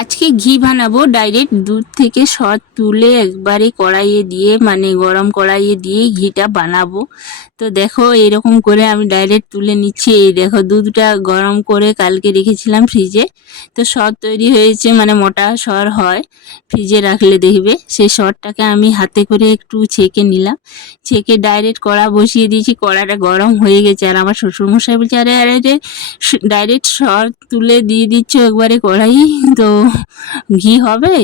আজকে ঘি বানাবো ডাইরেক্ট দুধ থেকে সর তুলে একবারে কড়াইয়ে দিয়ে মানে গরম কড়াইয়ে দিয়ে ঘিটা বানাবো। তো দেখো এরকম করে আমি ডাইরেক্ট তুলে নিচ্ছি। এই দেখো দুধটা গরম করে কালকে রেখেছিলাম ফ্রিজে। তো সর তৈরি হয়েছে, মানে মোটা সর হয় ফ্রিজে রাখলে দেখবে। সেই সরটাকে আমি হাতে করে একটু ছেঁকে নিলাম, ছেঁকে ডাইরেক্ট কড়া বসিয়ে দিয়েছি। কড়াটা গরম হয়ে গেছে আর আমার শ্বশুরমশাই বলছে, আরে আরে রে ডাইরেক্ট সর তুলে দিয়ে দিচ্ছ একবারে কড়াই, তো ঘি হবে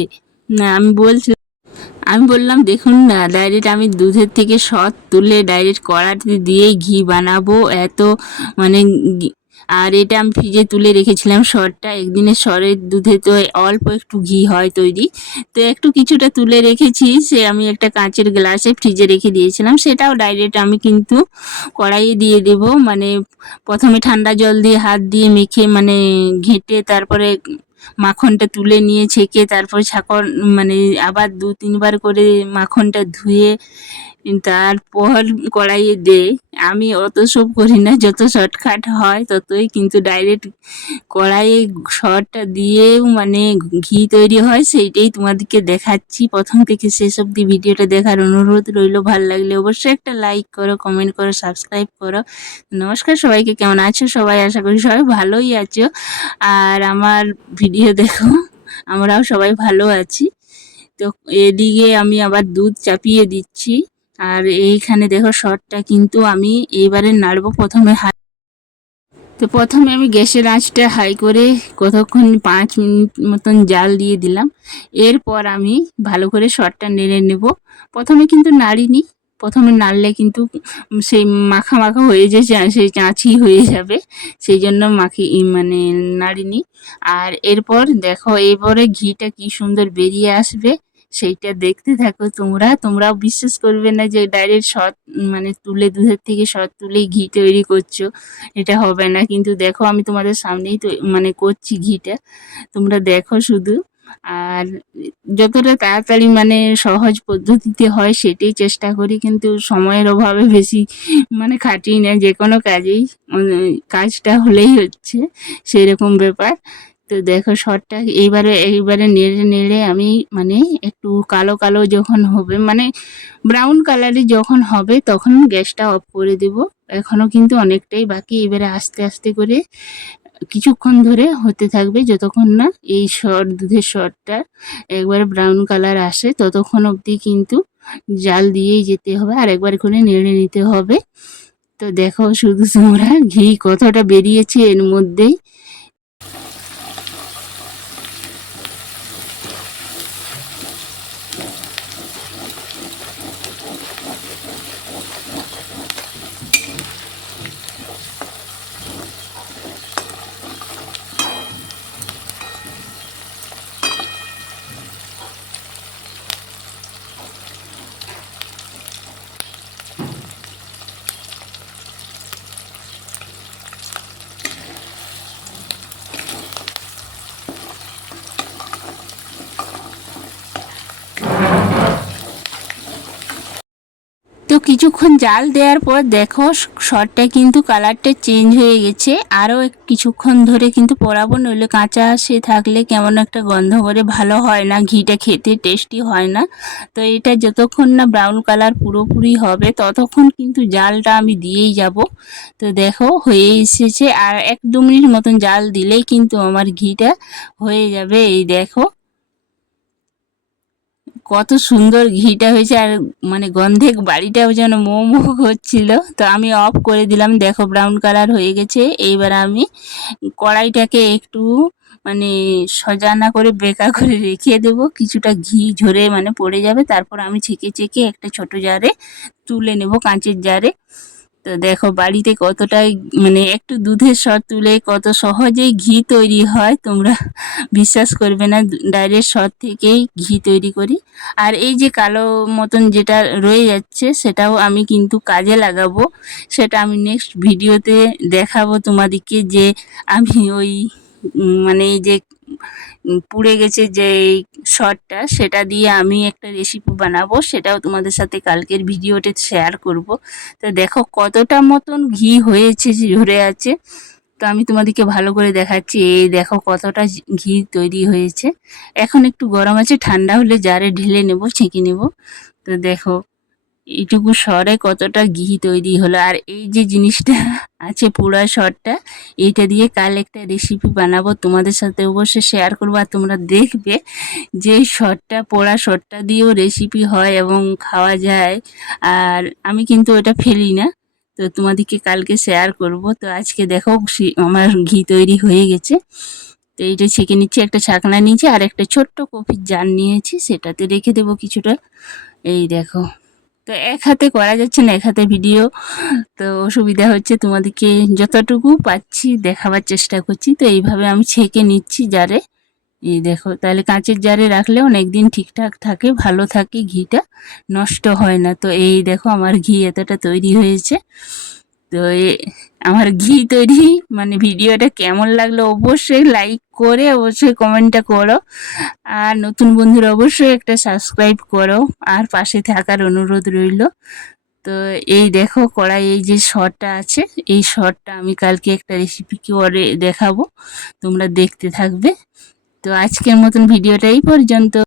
না? আমি বললাম দেখুন না, ডাইরেক্ট আমি দুধের থেকে সর তুলে ডাইরেক্ট কড়াতে দিয়েই ঘি বানাবো এত মানে আর এটা আমি ফ্রিজে তুলে রেখেছিলাম সরটা। একদিনের সরের দুধে তো অল্প একটু ঘি হয় তৈরি, তো একটু কিছুটা তুলে রেখেছি। সে আমি একটা কাঁচের গ্লাসে ফ্রিজে রেখে দিয়েছিলাম, সেটাও ডাইরেক্ট আমি কিন্তু কড়াইয়ে দিয়ে দেব। মানে প্রথমে ঠান্ডা জল দিয়ে হাত দিয়ে মেখে মানে ঘেঁটে তারপরে মাখনটা তুলে নিয়ে ছেঁকে তারপর মানে আবার 2-3 বার করে মাখনটা ধুয়ে তারপর কড়াইয়ে দে। আমি অত সব করি না, যত শর্টকাট হয় ততই, কিন্তু ডাইরেক্ট কড়াইয়ে সরটা দিয়েও মানে ঘি তৈরি হয়, সেইটাই তোমাদেরকে দেখাচ্ছি। প্রথম থেকে শেষ অবধি ভিডিওটা দেখার অনুরোধ রইল। ভালো লাগলে অবশ্যই একটা লাইক করো, কমেন্ট করো, সাবস্ক্রাইব করো। নমস্কার সবাইকে, কেমন আছো সবাই? আশা করি সবাই ভালোই আছো আর আমার ভিডিও দেখো। আমরাও সবাই ভালো আছি। তো এদিকে আমি আবার দুধ চাপিয়ে দিচ্ছি আর এইখানে দেখো সরটা কিন্তু আমি এইবারে নাড়বো। প্রথমে আমি গ্যাসের আঁচটা হাই করে কতক্ষণ 5 মিনিট মতন জাল দিয়ে দিলাম। এরপর আমি ভালো করে সরটা নেড়ে নেব। প্রথমে কিন্তু নাড়িনি, প্রথমে নাড়লে কিন্তু সেই মাখা মাখা হয়ে যায়, সেই চাঁচি হয়ে যাবে, সেই জন্য মানে নাড়িনি। আর এরপর দেখো এরপরে ঘিটা কি সুন্দর বেরিয়ে আসবে, সেইটা দেখতে থাকো। তোমরাও বিশ্বাস করবে না যে ডাইরেক্ট সর মানে তুলে দুধের থেকে সর তুলেই ঘি তৈরি করছো, এটা হবে না। কিন্তু দেখো আমি তোমাদের সামনেই তো মানে করছি ঘিটা, তোমরা দেখো শুধু। আর যতটা তাড়াতাড়ি মানে সহজ পদ্ধতিতে হয় সেটাই চেষ্টা করি, কিন্তু সময়ের অভাবে বেশি মানে খাটিয়ে না যে কোনো কাজেই। কাজটা হলেই হচ্ছে সেরকম ব্যাপার। তো দেখো সরটা এইবারে নেড়ে নেড়ে আমি মানে একটু কালো কালো যখন হবে, মানে ব্রাউন কালারে যখন হবে, তখন গ্যাসটা অফ করে দেব। এখনও কিন্তু অনেকটাই বাকি। এবারে আস্তে আস্তে করে কিছুক্ষণ ধরে হতে থাকবে, যতক্ষণ না এই দুধের সরটা একবারে ব্রাউন কালার আসে, ততক্ষণ অবধি কিন্তু জাল দিয়েই যেতে হবে আর একবার করে নেড়ে নিতে হবে। তো দেখো শুধু তোমরা ঘি কতটা বেরিয়েছে এর মধ্যেই। তো কিছুক্ষণ জাল দেওয়ার পর দেখো সরটা কিন্তু কালারটা চেঞ্জ হয়ে গেছে। আরও কিছুক্ষণ ধরে কিন্তু পোড়াবো, নইলে কাঁচা সে থাকলে কেমন একটা গন্ধ করে, ভালো হয় না, ঘিটা খেতে টেস্টি হয় না। তো এটা যতক্ষণ না ব্রাউন কালার পুরোপুরি হবে ততক্ষণ কিন্তু জালটা আমি দিয়েই যাব। তো দেখো হয়ে এসেছে, আর 1-2 মিনিট মতন জাল দিলেই কিন্তু আমার ঘিটা হয়ে যাবে। এই দেখো কত সুন্দর ঘিটা হয়েছে, আর মানে গন্ধে বাড়িটাও যেন মো মো করছিল। তো আমি অফ করে দিলাম, দেখো ব্রাউন কালার হয়ে গেছে। এইবার আমি কড়াইটাকে একটু মানে সজানা করে বেঁকা করে রেখে দেবো, কিছুটা ঘি ঝরে মানে পড়ে যাবে। তারপর আমি ছেঁকে ছেঁকে একটা ছোট জারে তুলে নেব, কাঁচের জারে। তো দেখো বাড়িতে কতটাই মানে একটু দুধের সর তুলে কত সহজেই ঘি তৈরি হয়, তোমরা বিশ্বাস করবে না। ডাইরেক্ট সর থেকেই ঘি তৈরি করি। আর এই যে কালো মতন যেটা রয়ে যাচ্ছে, সেটাও আমি কিন্তু কাজে লাগাবো। সেটা আমি নেক্সট ভিডিওতে দেখাবো তোমাদেরকে, যে আমি ওই মানে এই যে পুড়ে গেছে যে সরটা, সেটা দিয়ে আমি একটা রেসিপি বানাবো, সেটাও তোমাদের সাথে কালকের ভিডিওতে শেয়ার করব। তো দেখো কতটা মতন ঘি হয়েছে, ঝরে আছে। তো আমি তোমাদেরকে ভালো করে দেখাচ্ছি। এই দেখো কতটা ঘি তৈরি হয়েছে। এখন একটু গরম আছে, ঠান্ডা হলে জারে ঢেলে নেব, ছেঁকে নেব। তো দেখো এইটুকু সরে কতটা ঘি তৈরি হলো। আর এই যে জিনিসটা আছে পোড়া সরটা, এইটা দিয়ে কাল একটা রেসিপি বানাবো, তোমাদের সাথে অবশ্যই শেয়ার করবো। আর তোমরা দেখবে যে সরটা, পোড়া সরটা দিয়েও রেসিপি হয় এবং খাওয়া যায়। আর আমি কিন্তু ওটা ফেলি না, তো তোমাদেরকে কালকে শেয়ার করব। তো আজকে দেখো আমার ঘি তৈরি হয়ে গেছে। তো এইটা ছেঁকে নিচ্ছি, একটা ছাকনা নিয়েছি আর একটা ছোট্ট কফির জার নিয়েছি, সেটাতে রেখে দেবো কিছুটা। এই দেখো, তো এক হাতে করা যাচ্ছে না, এক হাতে ভিডিও, তো অসুবিধা হচ্ছে। তোমাদেরকে যতটুকু পাচ্ছি দেখাবার চেষ্টা করছি। তো এইভাবে আমি ছেঁকে নিচ্ছি জারে। এই দেখো, তাহলে কাঁচের জারে রাখলে অনেক দিন ঠিকঠাক থাকে, ভালো থাকে, ঘিটা নষ্ট হয় না। তো এই দেখো আমার ঘি এতটা তৈরি হয়েছে। তো আমার ঘি তৈরি মানে ভিডিওটা কেমন লাগলো অবশ্যই লাইক করে অবশ্যই কমেন্টটা করো। আর নতুন বন্ধুরা অবশ্যই একটা সাবস্ক্রাইব করো, আর পাশে থাকার অনুরোধ রইল। তো এই দেখো কড়াই, এই যে সরটা আছে, এই সরটা আমি কালকে একটা রেসিপি করে দেখাবো, তোমরা দেখতে থাকবে। তো আজকের মতন ভিডিওটা এই পর্যন্ত।